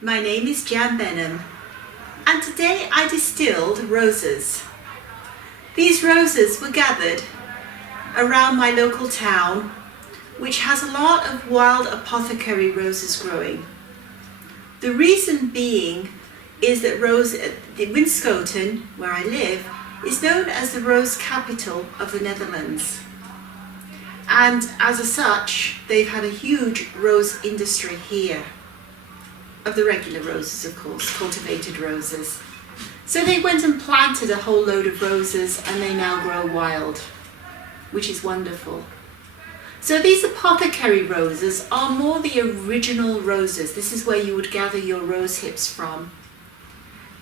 My name is Jan Benham, and today I distilled roses. These roses were gathered around my local town, which has a lot of wild apothecary roses growing. The reason being is that Winschoten, where I live, is known as the rose capital of the Netherlands. And as such, they've had a huge rose industry here. Of the regular roses, of course, cultivated roses. So they went and planted a whole load of roses and they now grow wild, which is wonderful. So these apothecary roses are more the original roses. This is where you would gather your rose hips from.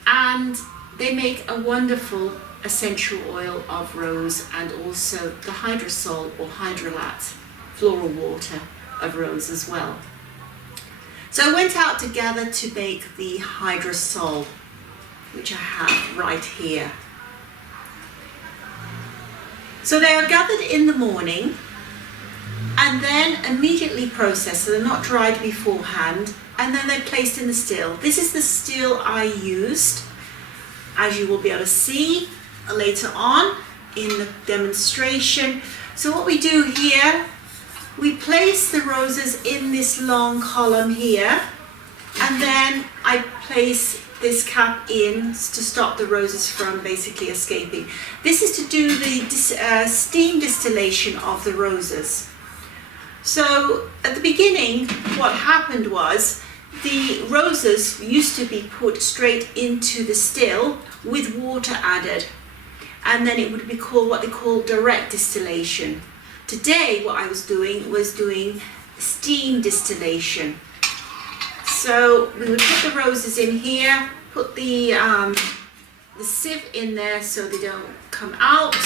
And they make a wonderful essential oil of rose and also the hydrosol or hydrolats, floral water of rose as well. So I went out to gather to make the hydrosol, which I have right here. So they are gathered in the morning and then immediately processed, so they're not dried beforehand, and then they're placed in the still. This is the still I used, as you will be able to see later on in the demonstration. So what we do here, we place the roses in this long column here, and then I place this cap in to stop the roses from basically escaping. This is to do the steam distillation of the roses. So at the beginning, what happened was the roses used to be put straight into the still with water added, and then it would be called what they call direct distillation. Today, what I was doing steam distillation. So we would put the roses in here, put the sieve in there so they don't come out,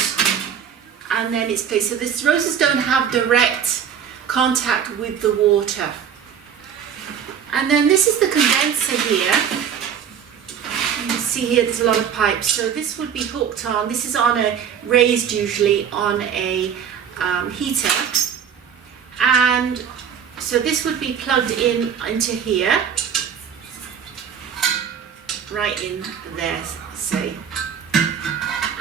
and then it's placed. So these roses don't have direct contact with the water. And then this is the condenser here. You can see here there's a lot of pipes. So this would be hooked on. This is on a raised usually on a heater, and so this would be plugged in into here, right in there, say.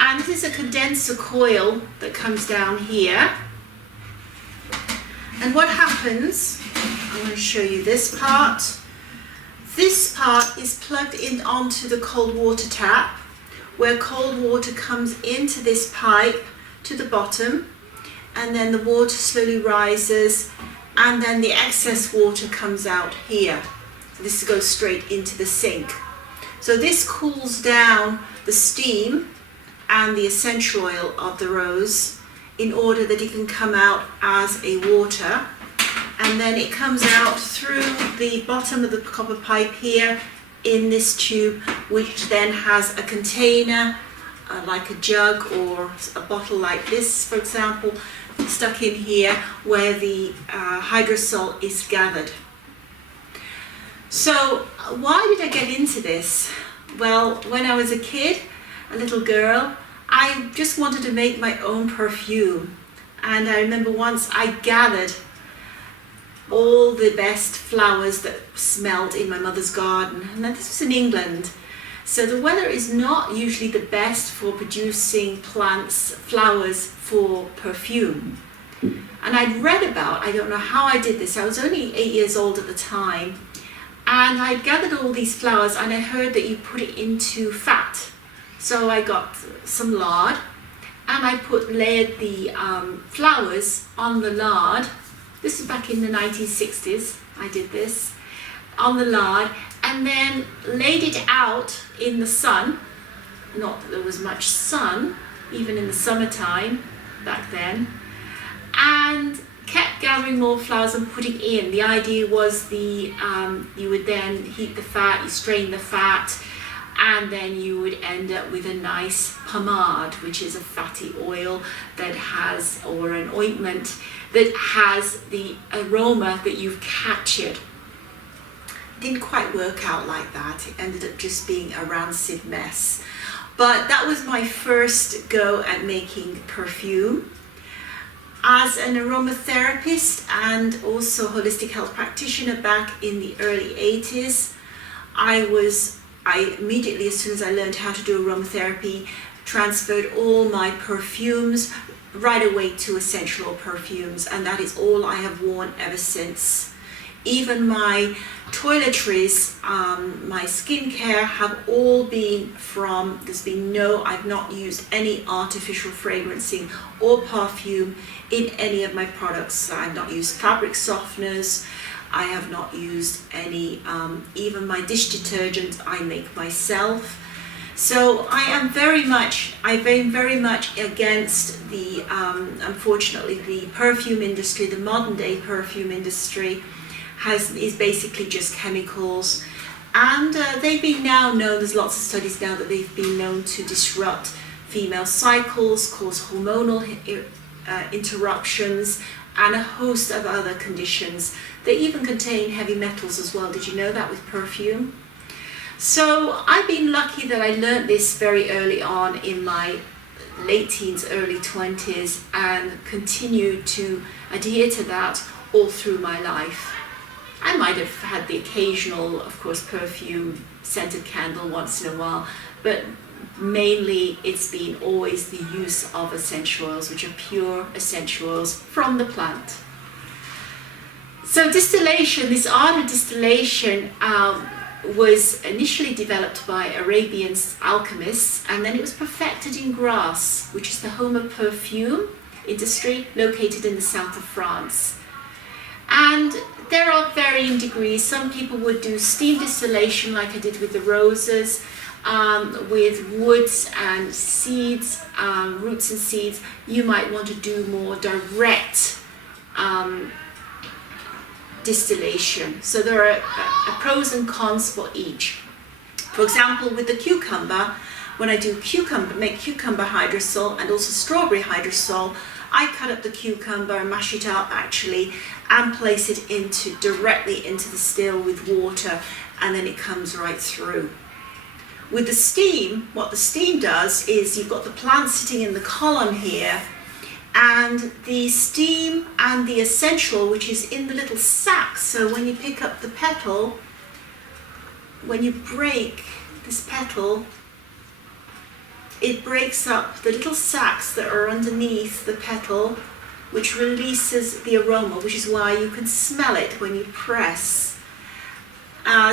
And this is a condenser coil that comes down here. And what happens, I'm going to show you this part. This part is plugged in onto the cold water tap, where cold water comes into this pipe to the bottom, and then the water slowly rises, and then the excess water comes out here. So this goes straight into the sink. So this cools down the steam and the essential oil of the rose in order that it can come out as a water, and then it comes out through the bottom of the copper pipe here in this tube, which then has a container like a jug or a bottle like this, for example, stuck in here where the hydrosol is gathered. So why did I get into this? Well, when I was a kid, a little girl, I just wanted to make my own perfume. And I remember once I gathered all the best flowers that smelled in my mother's garden. And this was in England. So the weather is not usually the best for producing plants, flowers for perfume. And I'd read about, I don't know how I did this, I was only 8 years old at the time, and I'd gathered all these flowers and I heard that you put it into fat. So I got some lard and I layered the flowers on the lard. This is back in the 1960s, I did this, on the lard, and then laid it out in the sun. Not that there was much sun, even in the summertime back then, and kept gathering more flowers and putting in. The idea was you would then heat the fat, you strain the fat, and then you would end up with a nice pomade, which is a fatty oil that has, or an ointment that has the aroma that you've captured. Didn't quite work out like that. It ended up just being a rancid mess. But that was my first go at making perfume. As an aromatherapist and also holistic health practitioner back in the early 80s, I immediately, as soon as I learned how to do aromatherapy, transferred all my perfumes right away to essential oil perfumes, and that is all I have worn ever since. Even my toiletries, my skincare have all been from, I've not used any artificial fragrancing or perfume in any of my products. I've not used fabric softeners, I have not used any, even my dish detergent I make myself. So I've been very much against the, unfortunately, the perfume industry, the modern day perfume industry is basically just chemicals. And they've been now known, there's lots of studies now that they've been known to disrupt female cycles, cause hormonal interruptions, and a host of other conditions. They even contain heavy metals as well. Did you know that with perfume? So I've been lucky that I learned this very early on in my late teens, early 20s, and continued to adhere to that all through my life. I might have had the occasional, of course, perfume scented candle once in a while, but mainly it's been always the use of essential oils, which are pure essential oils from the plant. So distillation, this art of distillation, was initially developed by Arabian alchemists, and then it was perfected in Grasse, which is the home of perfume industry, located in the south of France. And there are varying degrees. Some people would do steam distillation like I did with the roses, with woods and seeds, roots and seeds. You might want to do more direct distillation. So there are pros and cons for each. For example, with the cucumber, when I do make cucumber hydrosol and also strawberry hydrosol, I cut up the cucumber and mash it up actually and place it directly into the still with water, and then it comes right through. With the steam, what the steam does is you've got the plant sitting in the column here, and the steam and the essential, which is in the little sacs. So when you pick up the petal, when you break this petal, it breaks up the little sacs that are underneath the petal, which releases the aroma, which is why you can smell it when you press.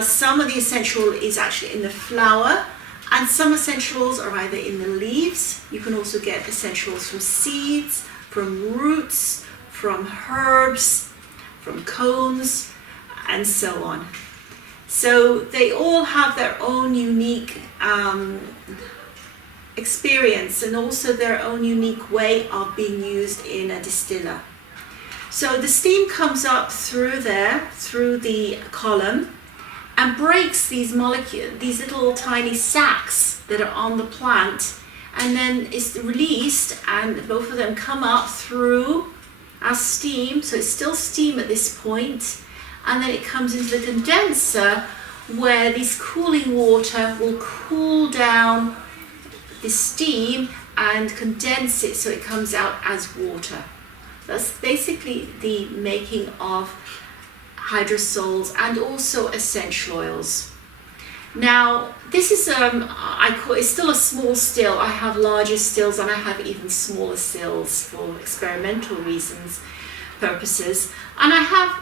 Some of the essential oil is actually in the flower, and some essential oils are either in the leaves. You can also get essential oils from seeds, from roots, from herbs, from cones, and so on. So they all have their own unique experience and also their own unique way of being used in a distiller. So the steam comes up through the column, and breaks these molecules, these little tiny sacs that are on the plant, and then it's released, and both of them come up through as steam. So it's still steam at this point, and then it comes into the condenser, where this cooling water will cool down the steam and condense it so it comes out as water. That's basically the making of hydrosols and also essential oils. Now this is it's still a small still. I have larger stills and I have even smaller stills for experimental purposes, and I have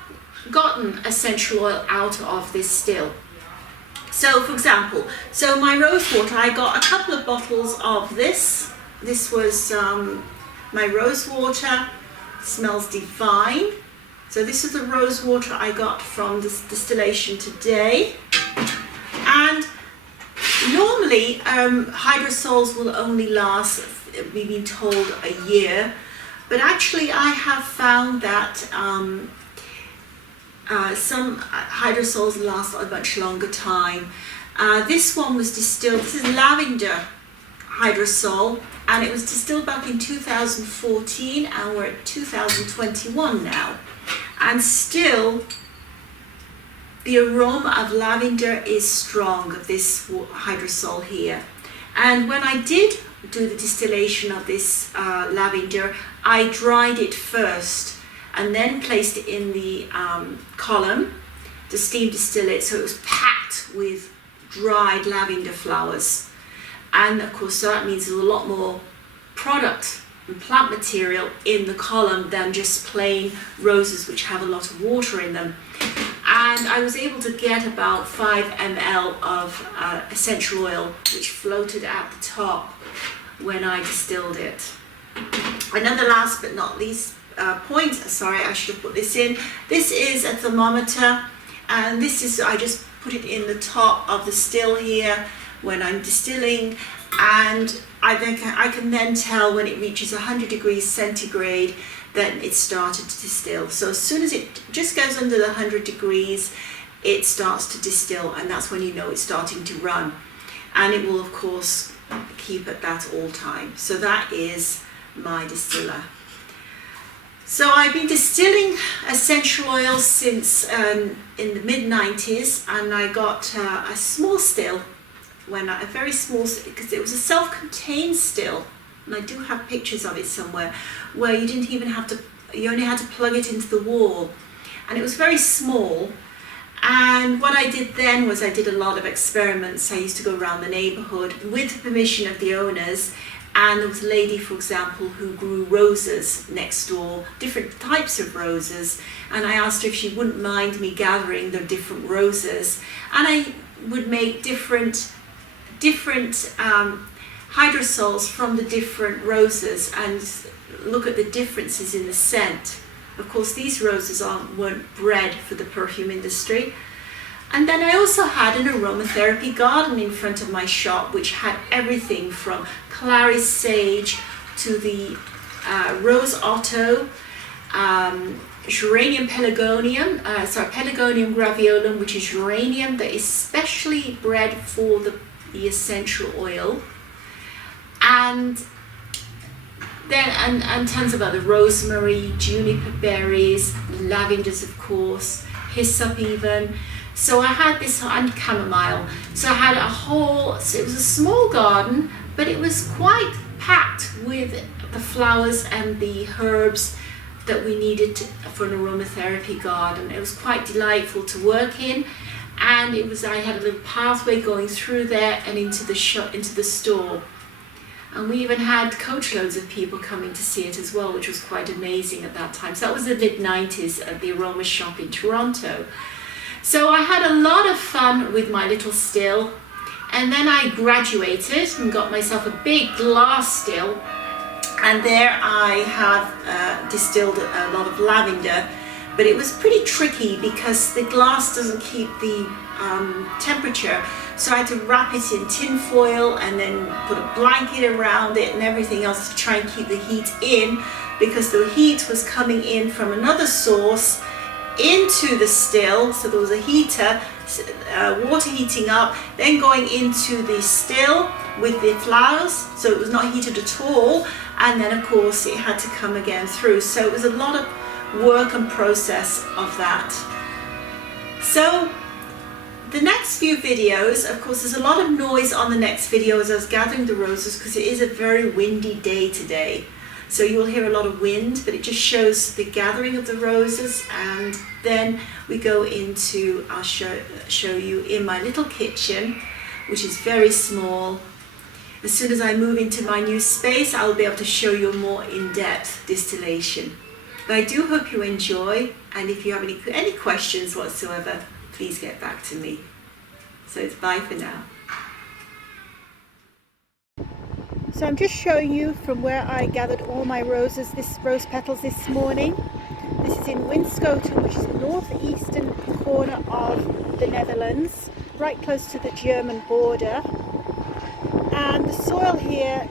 gotten essential oil out of this still. So for example, my rose water, I got a couple of bottles of this. This was my rose water. It smells divine. So this is the rose water I got from this distillation today. And normally hydrosols will only last, we've been told, a year. But actually I have found that some hydrosols last a much longer time. This one was distilled, this is lavender hydrosol, and it was distilled back in 2014, and we're at 2021 now. And still, the aroma of lavender is strong, of this hydrosol here. And when I did do the distillation of this lavender, I dried it first and then placed it in the column to steam distill it, so it was packed with dried lavender flowers. And of course, so that means there's a lot more product and plant material in the column than just plain roses which have a lot of water in them. And I was able to get about 5 ml of essential oil which floated at the top when I distilled it. Another last but not least point, sorry, I should have put this in. This is a thermometer, and this is, I just put it in the top of the still here when I'm distilling, and I can then tell when it reaches 100 degrees centigrade then it's started to distill. So as soon as it just goes under the 100 degrees, it starts to distill, and that's when you know it's starting to run. And it will of course keep at that all time. So that is my distiller. So I've been distilling essential oils since in the mid-90s, and I got a small still, a very small, because it was a self-contained still, and I do have pictures of it somewhere, where you didn't even have to, you only had to plug it into the wall, and it was very small. And what I did then was I did a lot of experiments. I used to go around the neighborhood with the permission of the owners, and there was a lady, for example, who grew roses next door, different types of roses, and I asked her if she wouldn't mind me gathering the different roses, and I would make different hydrosols from the different roses and look at the differences in the scent. Of course, these roses weren't bred for the perfume industry. And then I also had an aromatherapy garden in front of my shop, which had everything from clary sage to the rose otto, geranium pelargonium, pelargonium graveolum, which is geranium that is specially bred for the essential oil, and then and tons of other rosemary, juniper berries, lavenders of course, hyssop even. So I had this, and chamomile. So I had a whole, so it was a small garden, but it was quite packed with the flowers and the herbs that we needed for an aromatherapy garden. It was quite delightful to work in, and it was, I had a little pathway going through there and into the shop, into the store. And we even had coachloads of people coming to see it as well, which was quite amazing at that time. So that was the mid-90s at the Aroma Shop in Toronto. So I had a lot of fun with my little still, and then I graduated and got myself a big glass still, and there I have distilled a lot of lavender, but it was pretty tricky because the glass doesn't keep the temperature, so I had to wrap it in tin foil and then put a blanket around it and everything else to try and keep the heat in, because the heat was coming in from another source into the still. So there was a heater, water heating up, then going into the still with the flowers, so it was not heated at all, and then of course it had to come again through. So it was a lot of work and process of that. So the next few videos, of course there's a lot of noise on the next video as I was gathering the roses, because it is a very windy day today. So you'll hear a lot of wind, but it just shows the gathering of the roses. And then we go into, I'll show you in my little kitchen, which is very small. As soon as I move into my new space, I'll be able to show you a more in-depth distillation. But I do hope you enjoy, and if you have any questions whatsoever, please get back to me. So it's bye for now. So I'm just showing you from where I gathered all my rose petals this morning. This is in Winschoten, which is the northeastern corner of the Netherlands, right close to the German border. And the soil here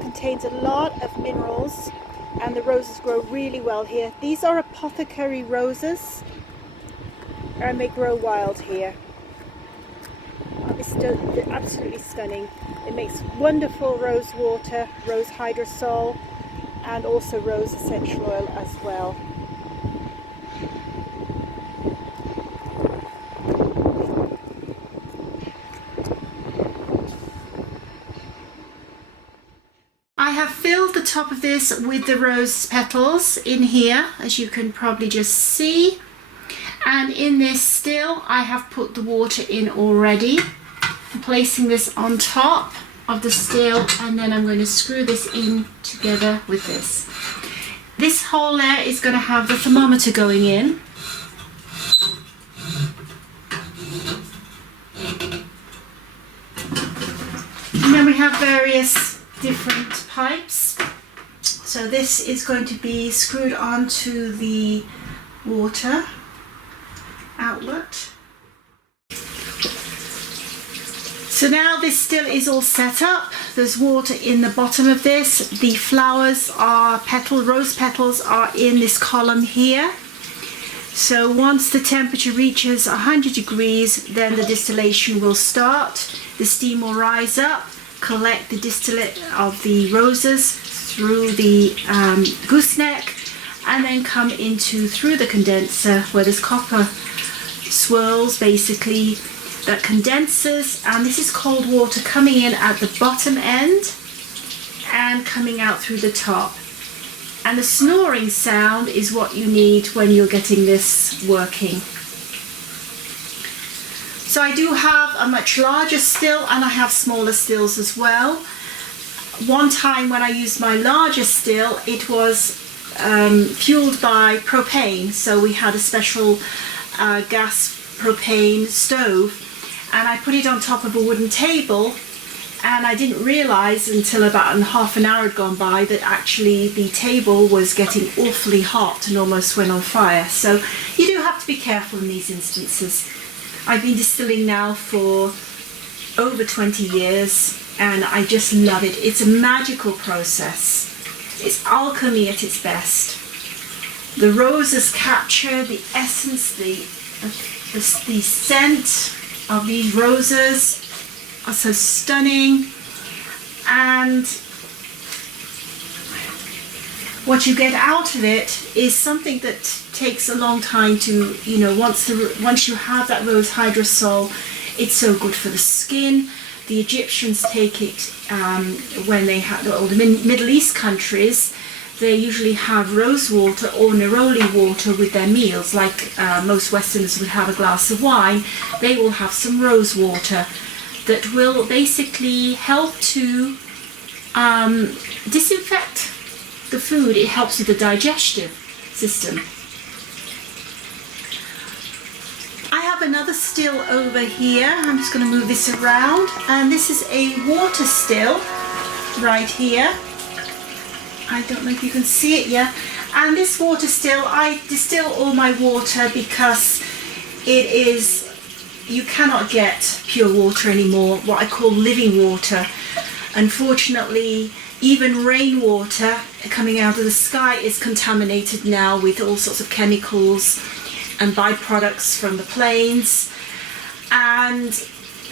contains a lot of minerals, and the roses grow really well here. These are apothecary roses, and they grow wild here. They're absolutely stunning. It makes wonderful rose water, rose hydrosol, and also rose essential oil as well. I have filled the top of this with the rose petals in here, as you can probably just see. And in this still, I have put the water in already. for placing this on top of the still, and then I'm going to screw this in together with this. This hole there is going to have the thermometer going in. And then we have various different pipes. So this is going to be screwed onto the water outlet. So now this still is all set up. There's water in the bottom of this. The flowers are rose petals are in this column here. So once the temperature reaches 100 degrees, then the distillation will start. The steam will rise up, collect the distillate of the roses through the gooseneck, and then come into through the condenser where there's copper swirls basically that condenses, and this is cold water coming in at the bottom end and coming out through the top. And the snoring sound is what you need when you're getting this working. So I do have a much larger still, and I have smaller stills as well. One time when I used my larger still, it was fueled by propane, so we had a special gas propane stove, and I put it on top of a wooden table, and I didn't realize until about half an hour had gone by that actually the table was getting awfully hot and almost went on fire. So you do have to be careful in these instances. I've been distilling now for over 20 years and I just love it. It's a magical process. It's alchemy at its best. The roses capture the essence, the scent of these roses are so stunning, and what you get out of it is something that takes a long time to, once you have that rose hydrosol, it's so good for the skin. The Egyptians take it when they have, or the Middle East countries, they usually have rose water or neroli water with their meals, like most Westerners would have a glass of wine. They will have some rose water that will basically help to disinfect the food. It helps with the digestive system. I have another still over here. I'm just going to move this around, and this is a water still right here. I don't know if you can see it yet. And this water still, I distill all my water because it is, you cannot get pure water anymore, what I call living water. Unfortunately, even rainwater coming out of the sky is contaminated now with all sorts of chemicals and byproducts from the planes, and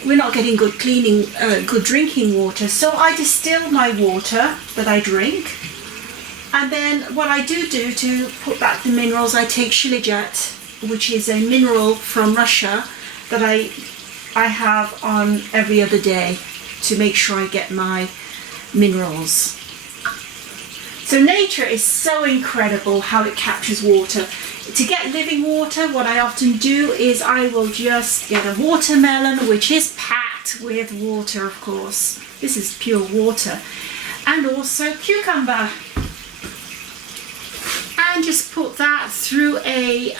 we're not getting good drinking water. So I distill my water that I drink, and then what I do to put back the minerals, I take shilajit, which is a mineral from Russia that I have on every other day to make sure I get my minerals. So nature is so incredible how it captures water. To get living water, what I often do is I will just get a watermelon, which is packed with water, of course. This is pure water. And also cucumber. And just put that through a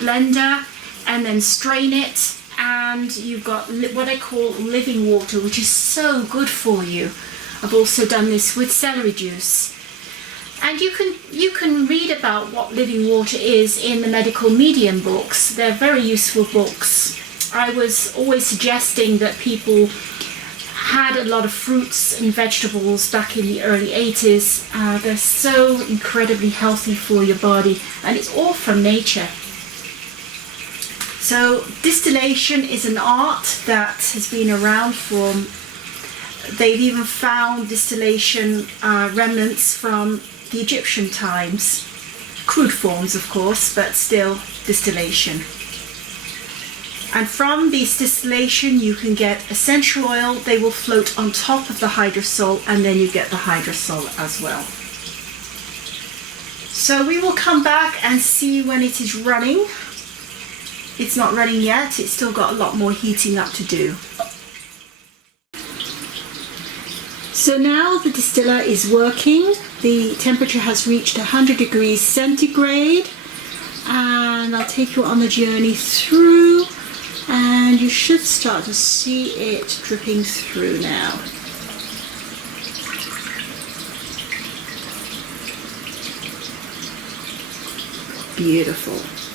blender and then strain it, and you've got what I call living water, which is so good for you. I've also done this with celery juice. And you can read about what living water is in the medical medium books. They're very useful books. I was always suggesting that people had a lot of fruits and vegetables back in the early 80s. They're so incredibly healthy for your body, and it's all from nature. So distillation is an art that has been around for, they've even found distillation remnants from the Egyptian times. Crude forms, of course, but still distillation. And from this distillation you can get essential oil. They will float on top of the hydrosol, and then you get the hydrosol as well. So we will come back and see when it is running. it's not running yet. It's still got a lot more heating up to do. So now the distiller is working. The temperature has reached 100 degrees centigrade, and I'll take you on the journey through, and you should start to see it dripping through now. Beautiful.